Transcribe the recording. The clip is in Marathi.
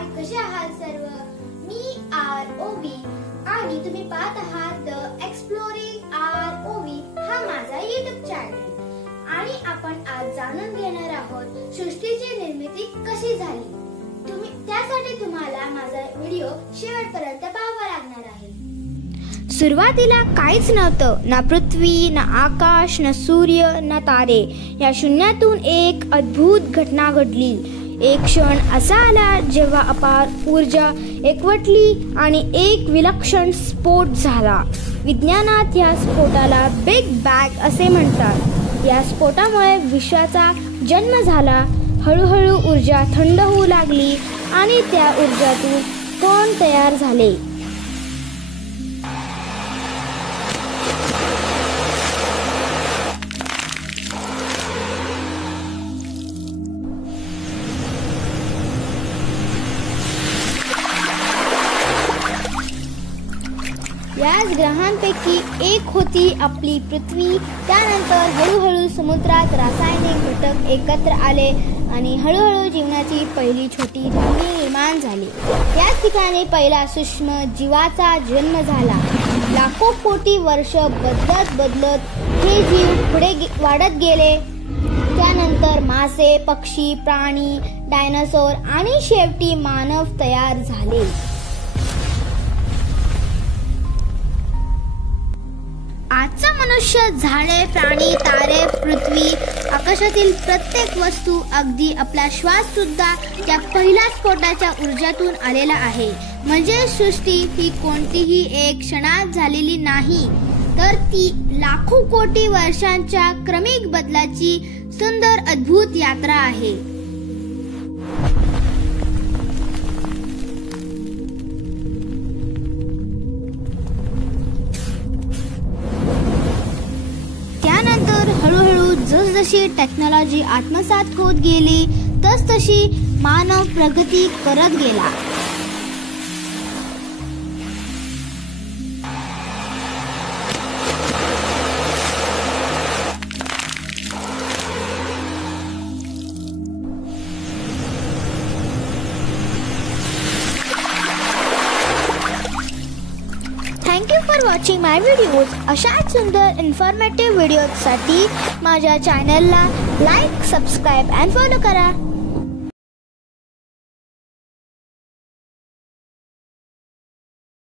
हाय, कसे आहात सर्व? मी ROV आणि तुम्ही पाहत आहात द एक्सप्लोरिंग ROV हा माझा YouTube चॅनल आणि आपण आज जाणून घेणार आहोत सृष्टीची निर्मिती कशी झाली। त्यासाठी तुम्हाला माझा व्हिडिओ शेवटपर्यंत पाहावा लागणार आहे। सुरुवातीला काहीच नव्हतं, ना पृथ्वी, ना आकाश, ना सूर्य, ना तारे। या शून्यातून एक अद्भुत घटना घडली। एक क्षण असा आला जेव्हा अपार ऊर्जा एकवटली आणि एक विलक्षण स्फोट झाला। विज्ञानात या स्फोटाला बिग बँग असे म्हणतात। या स्फोटामुळे विश्वाचा जन्म झाला। हळूहळू ऊर्जा थंड होऊ लागली आणि त्या ऊर्जातून कण तयार झाले। याच ग्रहांपैकी एक होती आपली पृथ्वी। त्यानंतर हळूहळू समुद्रात रासायनिक घटक एकत्र आले आणि हळूहळू जीवनाची पहिली छोटी धमनी निर्माण झाली। याच ठिकाणी पहिला सूक्ष्म जीवाचा जन्म झाला। लाखो कोटी वर्ष बदलत हे जीव पुढे वाढत गेले। त्यानंतर मासे, पक्षी, प्राणी, डायनासोर आणि शेवटी मानव तयार झाले। आजचा मनुष्य, झाडे, प्राणी, तारे, पृथ्वी, आकाशातील प्रत्येक वस्तू, अगदी आपला श्वास सुद्धा त्या पहिल्या स्फोटाच्या ऊर्जातून आलेला आहे। म्हणजे सृष्टी ही कोणतीही एक क्षणात झालेली नाही, तर ती लाखो कोटी वर्षांच्या क्रमिक बदलाची सुंदर अद्भुत यात्रा आहे। हळूहळू जसजशी टेक्नॉलॉजी आत्मसात होत गेली तसतशी मानव प्रगती करत गेला। Thank you for watching my videos. अशाच सुंदर इन्फॉर्मेटिव्ह व्हिडिओजसाठी माझ्या चॅनलला लाईक, सबस्क्राईब आणि फॉलो करा।